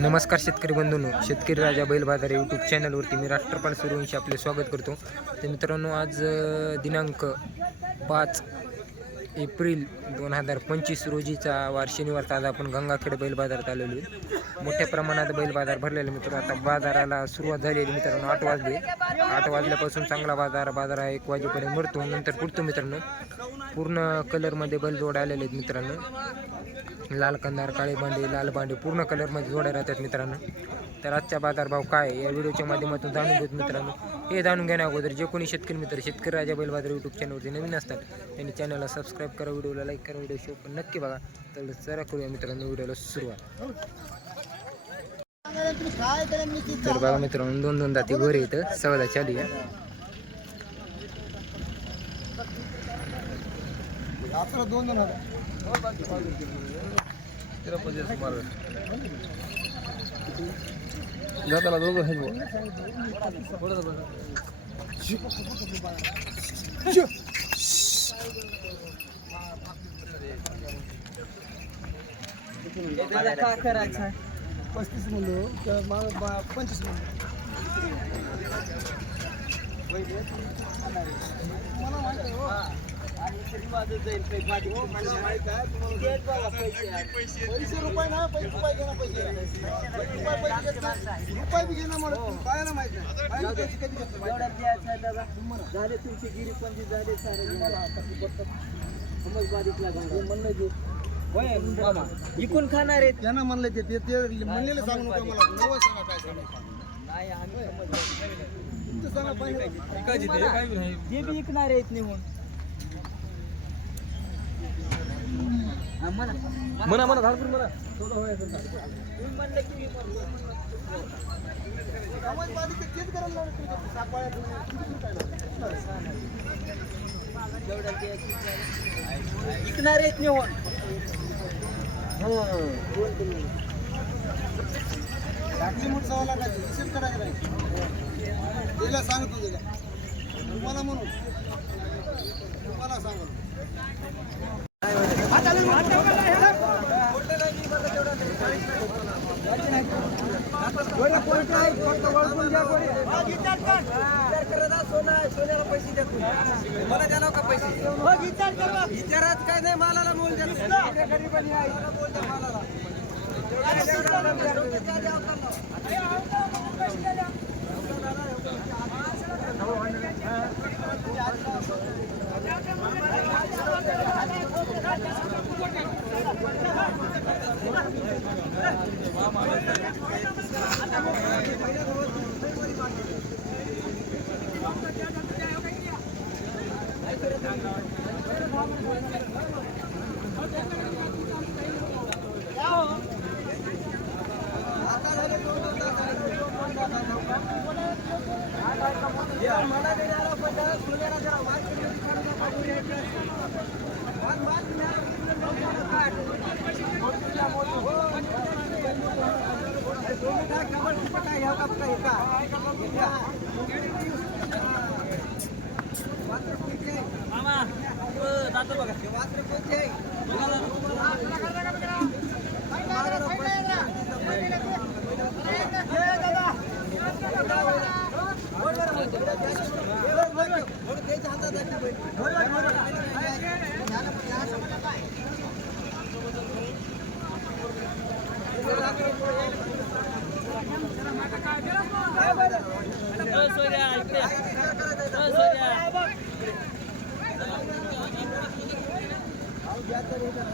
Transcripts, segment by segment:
नमस्कार शेतकरी बंधूंनो शेतकरी राजा बैल बाजार यूट्यूब चॅनलवरती मी राष्ट्रपाल सूर्यवंशी आपले स्वागत करतो. तर मित्रांनो आज दिनांक पाच एप्रिल दोन हजार पंचवीस रोजीचा वार शनिवारचा आज आपण गंगाखेड बैल बाजारात आलेलो आहे. मोठ्या प्रमाणात बैल बाजार भरलेला आहे आता बाजाराला सुरुवात झालेली मित्रांनो. आठ वाजले. आठ वाजल्यापासून चांगला बाजार बाजार एक वाजेपर्यंत भरतो नंतर पुढतो मित्रांनो पूर्ण कलरमध्ये बैल जोड आलेले आहेत मित्रांनो. लाल कंदार काळे बांडे लाल बांडे पूर्ण कलरमध्ये जोड्या राहतात मित्रांनो. तर आजचा बाजारभाव काय या व्हिडिओच्या माध्यमातून जाणून घेत मित्रांनो. हे जाणून घेण्या अगोदर जे कोणी शेतकरी मित्र शेतकरी राजा बैल बाजार यूट्यूब चॅनलवरती नवीन असतात त्यांनी चॅनलला सबस्क्राईब करा व्हिडिओला लाईक करा व्हिडिओ शो पण नक्की बघा. तर जरा करूया मित्रांनो व्हिडिओला सुरुवात. तर बघा मित्रांनो दोन दोन दाती गोरे इथं सगळा चालू आहे. दोन दोन हजार जाताला दोघं आहेत पस्तीस म्हणलो तर मग पंचवीस म्हणलो मला माहीत आहे हो. हो, मला माहीत आहे, तुम्हाला पैसे रुपये ना पैसे रुपये घे ना पैसे रुपये बी माहीत नाही. झाले तुमची गिरीपंथी झाले सारे. समज बारीकला ते. मामा इकून खाणार आहेत त्यांना म्हणलंय ते ते म्हणलेलं सांगू नका मला नवं सांगा काय समजलं. तुमचं सांगा पाहिजे जे बी विकणार आहेत निघून हा, म्हणा म्हणा म्हणा धारपूर म्हणा तुम्ही म्हणलं की मी म्हणलो. समाजवादी ते तेच करायला लागले तुमच्या सापळ्यात तुम्ही काय लागले? जेवढं ते विकणार- विकणार आहेत निघून टाकली म्हणून सव्वा लाखाची हिशेब करायला नाही दिला सांगतो दिला तुम्हाला म्हणून. तुम्हाला सांगतो. ਨਹੀਂ ਆਈ या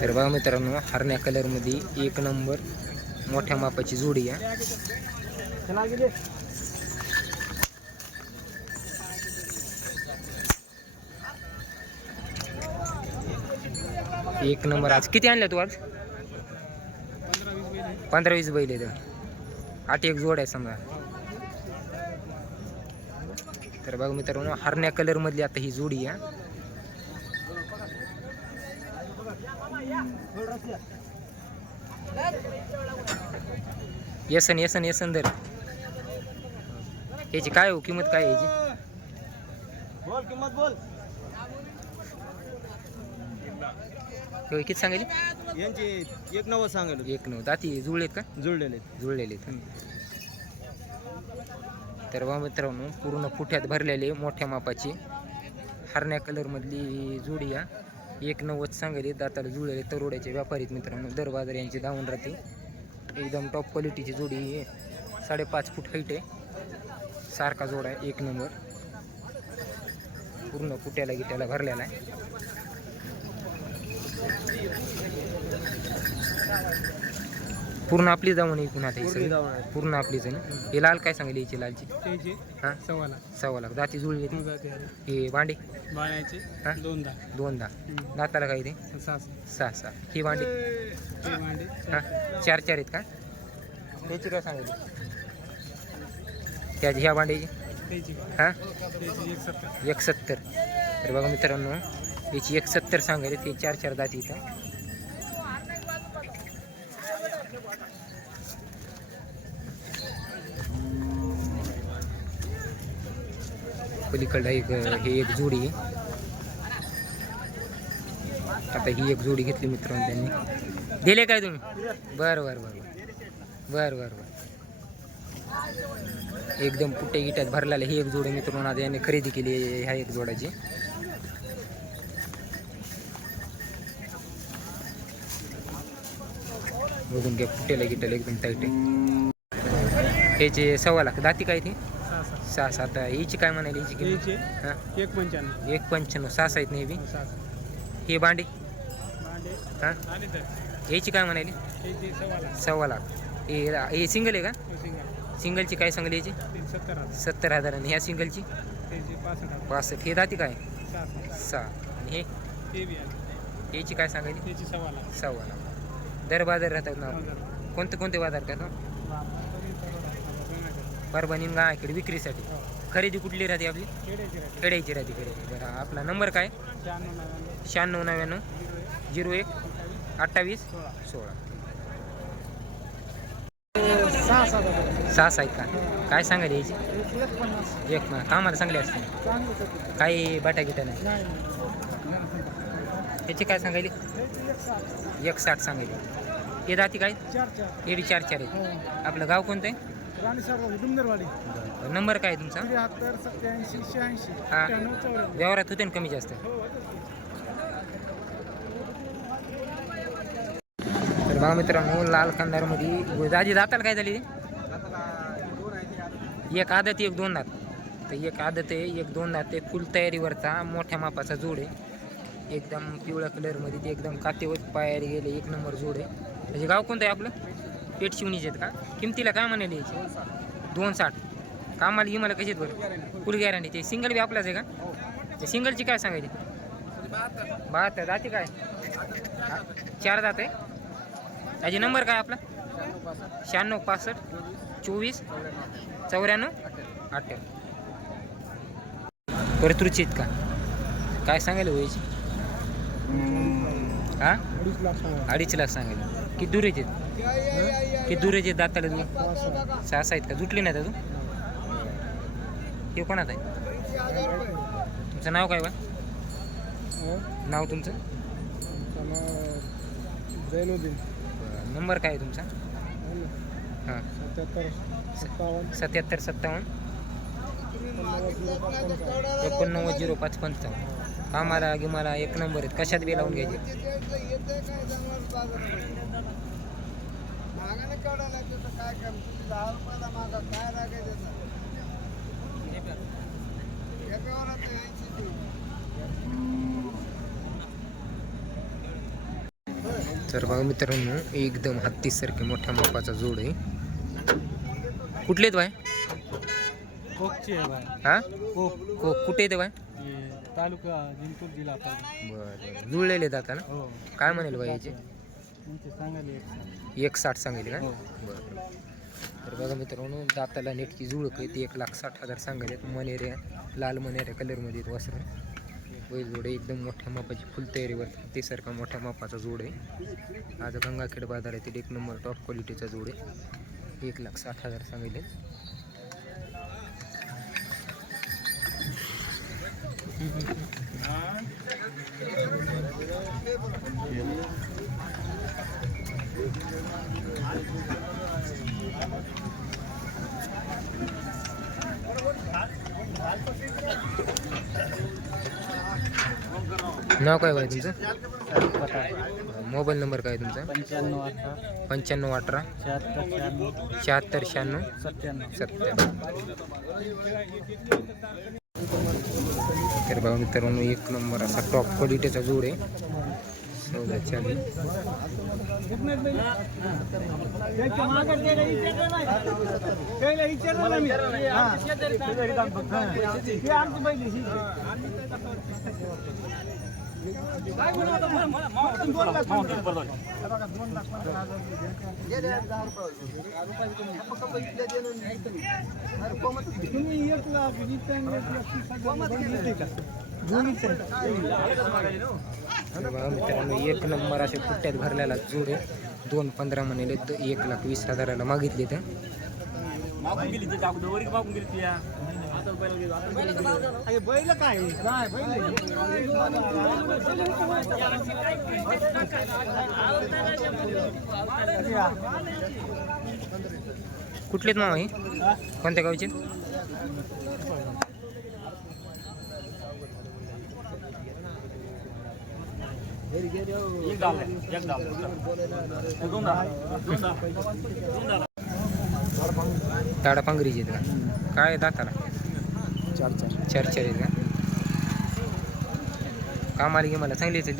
तर बघा मित्रांनो हरण्या कलरमध्ये एक नंबर मोठ्या मापाची जोडी आहे. एक नंबर आज. किती आणला तू आज? पंधरा वीस बैल आहे आठ एक जोड आहे समजा. तर बघा मित्रांनो हरण्या कलर मधली आता ही जोडी आहे. येसन येसन येसन दर याची काय हो? किंमत काय याची? बोल किंमत बोल. किती सांगायली? यांची एक नव्वद सांगेल एक नऊ दाती जुळलेत का? जुळलेले जुळलेले तर बा मित्रांनो पूर्ण पुठ्यात भरलेले मोठ्या मापाची. हरण्या कलरमधली जोडी या. एक नव्वद सांगली दाताला जुळलेले तरोड्याचे व्यापारी आहेत मित्रांनो. दर बाजार यांची धावून राहते. एकदम टॉप क्वालिटीची जोडी साडेपाच फूट हाईट आहे. सारखा जोड आहे एक नंबर पूर्ण कुट्याला गिट्याला भरलेला आहे. पूर्ण आपली जाऊन एकूण आता ही सगळी? पूर्ण आपलीच आहे ना? हे लाल काय सांगेल याची लालची? त्याचे? हा? सव्वा लाख. सव्वा लाख. दाती जुळली जाते हे भांडी? हा? दोनदा. दोनदा. दाताला काय ते? सास सहा. सहा ही भांडी? ते मांडे हा? चार. चार आहेत का? त्याची काय सांगेल? त्याची ह्या भांडीची? त्याची हा? त्याची एक सत्तर एक सत्तर तर बघा मित्रांनो याची एक सत्तर सांगायला ते चार चार दाती इथं. पलीकडं एक हे एक जोडी आहे. आता ही एक जोडी घेतली मित्रांनो त्यांनी. दिले काय तुम्ही? बरं बरं बरं बरं. बरं बरं एकदम पुट्टे गिट्यात भरलेलं ही एक जोडी मित्रांनो. आता याने खरेदी केली ह्या एक जोडाची. बघून घ्या पुट्टेला गिट्याला एकदम टाईट आहे. त्याचे सव्वा लाख दाती काय ती? सहा सात हिची काय म्हणाली हिची किंमत? याचे हां? एक पंच्याण्णव. एक पंच्याण्णव. सहा आहेत नाही बी? सहा हे भांडी? मांडे हां? याची काय म्हणाली? सव्वा लाख. सव्वा लाख. हे हे सिंगल आहे का? तो सिंगल सिंगलची काय सांगली याची? ते सत्तर हजार. सत्तर हजार. आणि ह्या सिंगलची त्याची पासष्ट हजार. पासष्ट. हे दाती काय? सहा. आणि हे? ते बी आले याची काय सांगायची त्याची सव्वा लाख. सव्वा लाख. दर बाजार राहतात ना? कोणते कोणते बाजार करतो खेड्याची परभणी गावाकडे विक्रीसाठी. खरेदी कुठली राहते आपली? खेड्याची राहते. खेड्याची बरं आपला नंबर काय? शहाण्णव नव्याण्णव. झिरो एक अठ्ठावीस सोळा. सहा सात हजार. सहा आहेत का? काय सांगायला याची एक कामाला चांगले असते काही बाटा गिटा नाही. त्याची काय सांगायली? एक साठ. सांगायली. हे दाती काय? हे बी चार चार आहेत. हो. आपलं गाव कोणतं आहे? नंबर काय तुमचा? त्र्याहत्तर सत्याऐंशी शहाऐंशी. हा. अठ्ठ्याण्णव चौऱ्याण्णव. व्यवहारात होते ना कमी जास्त? हो. तर बघा मित्रांनो लाल खांदारमध्ये दाजी दाताला काय झाली? एक आदत एक दोन दात. तर एक आदत आहे एक दोन दात आहे. फुल तयारीवरचा मोठ्या मापाचा जोड आहे. एकदम पिवळ्या कलरमध्ये ते एकदम कातेवर पायाला गेले एक नंबर जोड आहे. म्हणजे गाव कोणतं आहे आपलं? पेट शिवणीचे आहेत का? किमतीला काय म्हणाले याची? दोन साठ कामाला गिमाला कशी आहेत बरं? फुल गॅरंटी ते सिंगल बी आपलाच आहे का? ते सिंगलची काय सांगायची? बहात्तर. जाते काय? हा, चार जात आहे? त्याचे नंबर काय आपला? शहाण्णव पासष्ट. चोवीस. चौऱ्याण्णव. अठ्ठ्याण्णव. परतृचित का? काय सांगायला व्हायची हा अडीच लाख सांगा अडीच लाख सांगायला. किती दूर येते किती दूर येते दाताला तू सहा आहेत का? जुटली नाही अजून? हे कोणात आहे? तुमचं नाव काय बा? नाव तुमचं? जैनुद्दीन. नंबर काय आहे तुमचा? हां. सत्याहत्तर सत्तावन्न. सत्याहत्तर सत्तावन्न. एकोणनव्वद झिरो पाच पंचावन्न. आम्हाला गिमाला एक नंबर आहेत. कशात बी लावून घ्यायचे? मागाने काढायला लागतं काय काय दहा रुपयाला मागा काय लागायचं एका वरात ऐंशी देऊ. तर बघा मित्रांनो एकदम हत्तीसारखे मोठ्या मापाचा जोड आहे. कुठले आहेत बाय? कोकची आहे बाय. हा? कोक. को कुठे येते बाय? तालुका जिंतूर जिल्हा. बरं जुळलेले आहेत आता ना? हो. काय म्हणेल बाई याचे? सांगायला एक साठ सांगेल का? हो. बरं. तर बघा मित्रांनो दाताला नेटची जुळक आहे ती एक लाख साठ हजार सांगायला मनेऱ्या लाल मनेऱ्या कलरमध्ये आहेत वस्त्र. बैल जोड आहे एकदम मोठ्या मापाची फुल तयारीवर ते सारखा मोठ्या मापाचा जोड आहे. आज गंगाखेड बाजारातील एक नंबर टॉप क्वालिटीचा जोड आहे. एक लाख साठ हजार सांगितले नाव काय बाय तुमचं? मोबाईल नंबर काय तुमचा? पंच्याण्णव अठरा. पंच्याण्णव अठरा. शहात्तर शहाण्णव. सत्त्याण्णव. तर बघा मित्रांनो एक नंबर असा टॉप क्वालिटीचा जोड आहे. चौदा तुम्ही एक लाख बघा मित्रांनो एक नंबर असे पुट्ट्यात भरलेला जोड आहे. दोन पंधरा म्हणाले तर एक लाख वीस हजाराला मागितले तर अरे ताडा पांगरीचे आहेत का? काय दाताला? चार चार चार चार आहेत का कामाला गे मला चांगली येते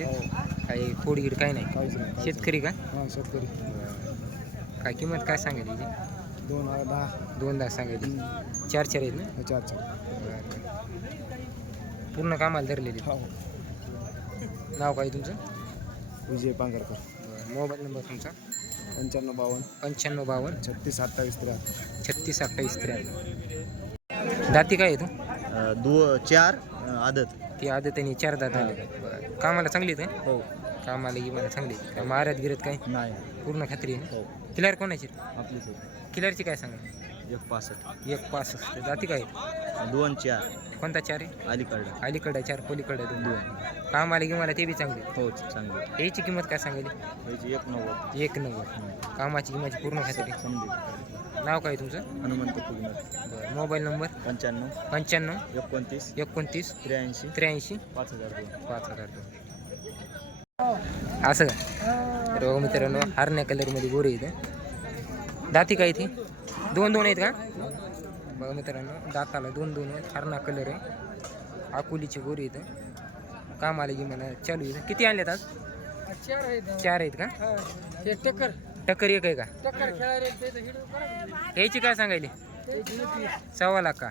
काही फोडगीड काय नाही काहीच नाही. शेतकरी का? हां शेतकरी काय किंमत काय सांगायची हिची? दोन दहा दोन तास सांगायची. चार चार आहेत ना? हे चार चार. पूर्ण कामाला धरलेली. हो. नाव काय तुमचं? विजय पांघरकर. मोबाईल नंबर तुमचा? पंच्याण्णव बावन्न. पंच्याण्णव बावन्न. छत्तीस अठ्ठावीस त्र्याहत्तर. छत्तीस अठ्ठावीस त्र्याण्णव दाती काय आहे तू? दो चार आदत. ती आदतीने चार दात आले. बरं. कामाला चांगली आहे हो? कामाला की मला चांगली आहे. काय महाराज गिरत काय? नाही. पूर्ण खात्री आहे हो. ना किलर कोणाची आपलीच आहे किलरची काय सांगा? एक पासष्ट. एक असते जाती काय? दोन चार. कोणता चार आहे? अलीकडं अलीकडे चार पलीकडे दोन दोन. काम आले की मला ते बी चांगली हो चांगली याची किंमत काय सांगायली? याची एक नव्वद एक नव्वद कामाची किंमत पूर्ण खात्री समजे. नाव काय तुमचं? हनुमंत कुगनर बरं मोबाईल नंबर? पंच्याण्णव. पंच्याण्णव. एकोणतीस. एकोणतीस. त्र्याऐंशी. त्र्याऐंशी. पाच हजार दोन. पाच हजार दोन. असं का? तर बघा मित्रांनो हरण्या कलरमध्ये गोरे इथं दाती काय इथे दोन दोन आहेत का? बघा मित्रांनो दाताला दोन दोन हरणा कलर आहे. अकोलीचे गोरे इथं. काम आले की मला चालू आहे. किती आणलेत आज? चार आहेत. चार आहेत का? हे टक्कर. टक्कर एक आहे का? टक्कर खेळायला त्याचं हिडो करा. याची काय सांगायली? सव्वा लाख का?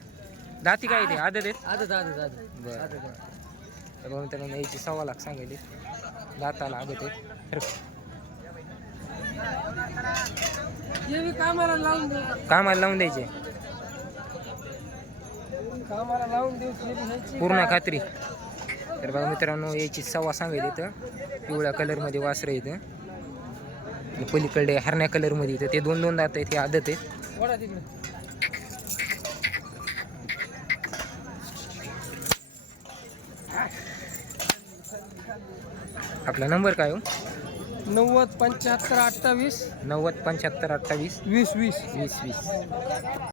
दाती काय इथे आदत आहेत? आदत आदत आदत. बरं. बघा मित्रांनो याची सव्वा लाख सांगायली. दाताला आदत आहेत. कामाला कामाला लावून द्यायचे कामाला लावून देऊ हे बी ह्याची पूर्ण खात्री. तर बघा मित्रांनो याची सव्वा सांगायला इथं. पिवळ्या कलरमध्ये वासरं इथं आणि पलीकडे हरण्या कलरमध्ये इथं. ते दोन दोन दात आहेत हे आदत आहेत. आपला नंबर काय हो? नव्वद पंच्याहत्तर अठ्ठावीस नव्वद पंच्याहत्तर अठ्ठावीस वीस वीस. वीस वीस.